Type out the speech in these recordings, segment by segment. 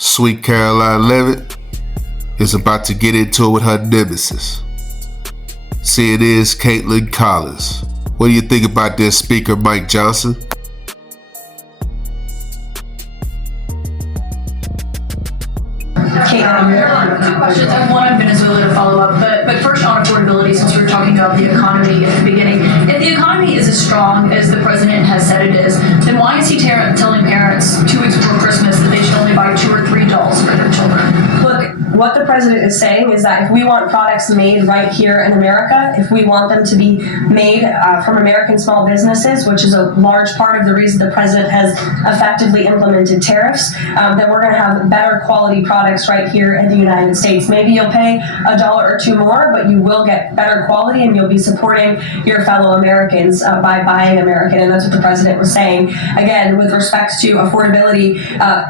Sweet Karoline Leavitt is about to get into it with her nemesis, CNN's Kaitlin Collins. What do you think about this, Speaker Mike Johnson? Two questions. I have one on Venezuela to follow up, but first on affordability, since we were talking about the economy at the beginning. If the economy is as strong as the president has said it is, then why is he telling parents 2 weeks before Christmas that they should only buy 2 or 3 dolls for their children? Look, what the president is saying is that if we want products made right here in America, if we want them to be made from American small businesses, which is a large part of the reason the president has effectively implemented tariffs, then we're going to have better quality products right here in the United States. Maybe you'll pay $1 or $2 more, but you will get better quality and you'll be supporting your fellow Americans by buying American, and that's what the president was saying. Again, with respect to affordability,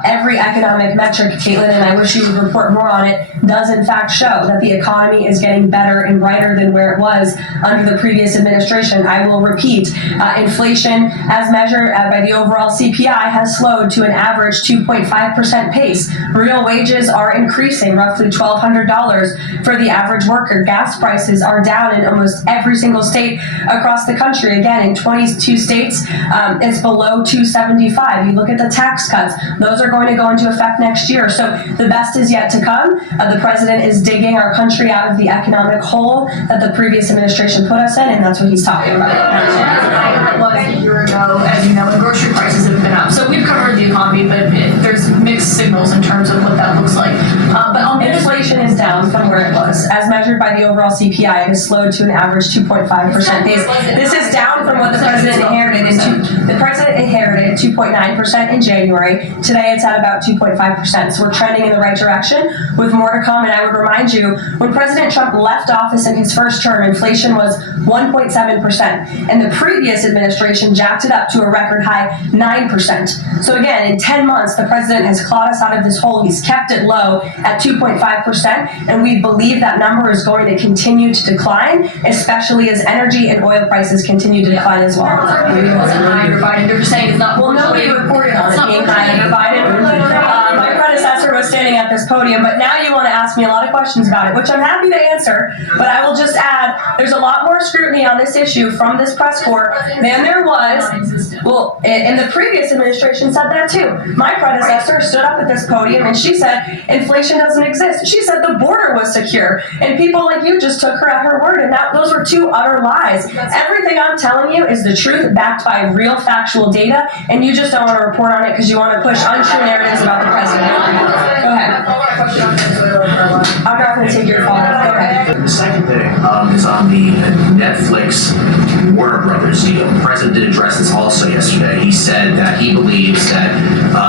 every economic metric, Kaitlin, and I wish you would report more on it, does in fact show that the economy is getting better and brighter than where it was under the previous administration. I will repeat, inflation as measured by the overall CPI has slowed to an average 2.5% pace. Real wages are increasing, roughly $1,200 for the average worker. Gas prices are down in almost every single state across the country. Again, in 22 states, it's below $2.75. You look at the tax cuts, those are going to go into effect next year. So the best is yet to come. The president is digging our country out of the economic hole that the previous administration put us in, and that's what he's talking about. It was a year ago, as you know, and grocery prices have been up. So we've covered the economy, but there's mixed signals in terms of what that looks like. But on inflation is down from where it was. As measured by the overall CPI, it has slowed to an average 2.5% pace. This is down from what the president inherited. The president inherited 2.9% in January. Today it's at about 2.5%. So we're trending in the right direction with more to come. And I would remind you, when President Trump left office in his first term, inflation was 1.7%. And the previous administration jacked it up to a record high 9%. So again, in 10 months, the president has clawed us out of this hole. He's kept it low at 2.5%. And we believe that number is going to continue to decline, especially as energy and oil prices continue to decline as well. Maybe it wasn't high under Biden. They're just saying it's not. Well, nobody reported on it being high under Biden. My predecessor was standing at this podium, but now you want to ask me a lot of questions about it, which I'm happy to answer, but I will just add, there's a lot more scrutiny on this issue from this press corps than there was. Well, and the previous administration said that too. My predecessor stood up at this podium and she said inflation doesn't exist. She said the border was secure, and people like you just took her at her word, and those were 2 utter lies. Everything I'm telling you is the truth, backed by real factual data, and you just don't want to report on it because you want to push untrue narratives about the president. Go ahead. I'm not going to take your call. Go ahead. The second thing is on the Netflix Warner Brothers deal. The president did address this also yesterday. He said that he believes that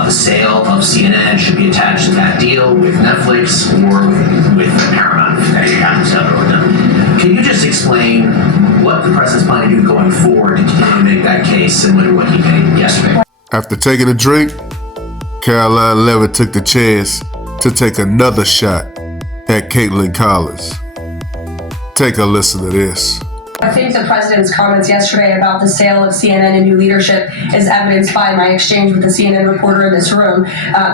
the sale of CNN should be attached to that deal with Netflix or with Paramount, if that happens to ever with them. Can you just explain what the president's planning to do going forward to continue to make that case similar to what he made yesterday? After taking a drink, Karoline Leavitt took the chance to take another shot at Kaitlin Collins. Take a listen to this. I think the president's comments yesterday about the sale of CNN and new leadership is evidenced by my exchange with the CNN reporter in this room.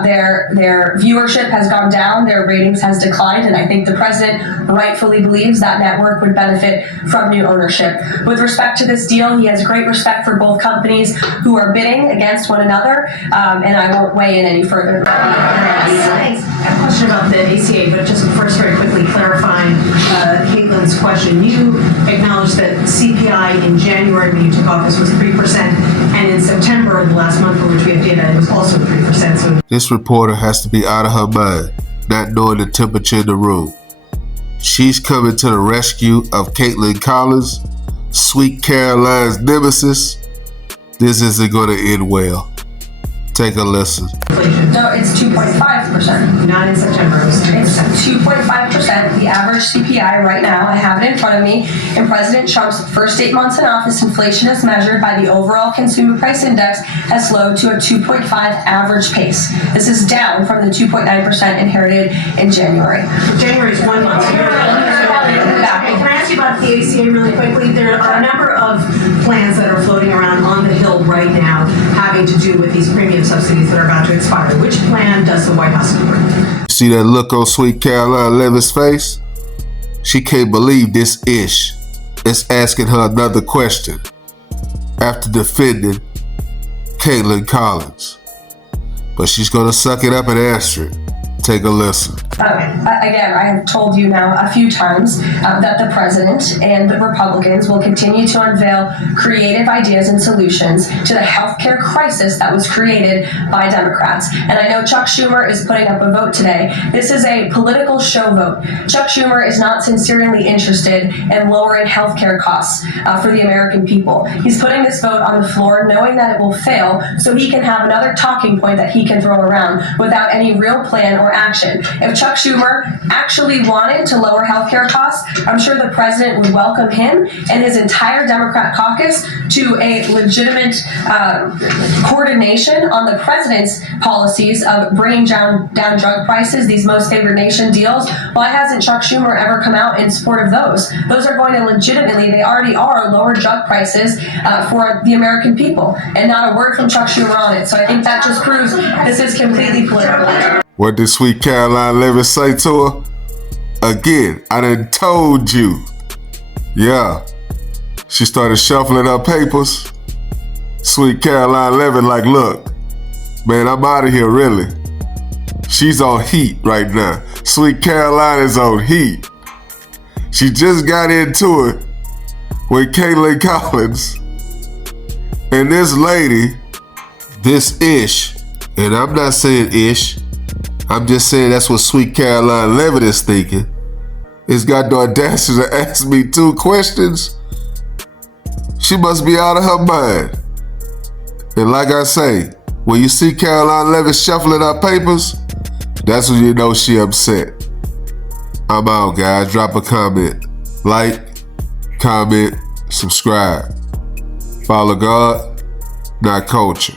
Their viewership has gone down, their ratings has declined, and I think the president rightfully believes that network would benefit from new ownership. With respect to this deal, he has great respect for both companies who are bidding against one another, and I won't weigh in any further. Thanks. I have a question about the ACA, but just first very quickly clarifying Kaitlin's question. You acknowledged that CPI in January when you took office was 3%, and in September, the last month for which we have data, it was also 3%. So this reporter has to be out of her mind, not knowing the temperature in the room. She's coming to the rescue of Kaitlin Collins, Sweet Karoline's nemesis. This isn't going to end well. Take a listen. No, it's 2.5%. not in September, it was 3%. 2.5%, the average CPI right now. I have it in front of me. In President Trump's first 8 months in office, inflation as measured by the overall consumer price index has slowed to a 2.5 average pace. This is down from the 2.9% inherited in January. January is 1 month. Can I ask you about the ACA really quickly? There are a number of plans that are floating around on the Hill right now having to do with these premium subsidies that are about to expire. Which plan does the White House support? See that look on sweet Karoline Leavitt's face? She can't believe this ish is asking her another question after defending Kaitlin Collins. But she's gonna suck it up and answer it. Take a listen. Again, I have told you now a few times that the president and the Republicans will continue to unveil creative ideas and solutions to the healthcare crisis that was created by Democrats. And I know Chuck Schumer is putting up a vote today. This is a political show vote. Chuck Schumer is not sincerely interested in lowering healthcare costs for the American people. He's putting this vote on the floor knowing that it will fail so he can have another talking point that he can throw around without any real plan or action. If Chuck Schumer actually wanted to lower healthcare costs, I'm sure the president would welcome him and his entire Democrat caucus to a legitimate coordination on the president's policies of bringing down drug prices, these most favored nation deals. Why hasn't Chuck Schumer ever come out in support of those? Those are going to legitimately, they already are, lower drug prices for the American people, and not a word from Chuck Schumer on it. So I think that just proves this is completely political. What did sweet Karoline Leavitt say to her? Again, I done told you. Yeah. She started shuffling her papers. Sweet Karoline Leavitt like, look, man, I'm out of here, really. She's on heat right now. Sweet Karoline is on heat. She just got into it with Kaitlin Collins. And this lady, this ish, and I'm not saying ish, I'm just saying that's what sweet Karoline Leavitt is thinking, is got the audacity to ask me 2 questions. She must be out of her mind. And like I say, when you see Karoline Leavitt shuffling her papers, that's when you know she upset. I'm out, guys. Drop a comment. Like, comment, subscribe. Follow God, not culture.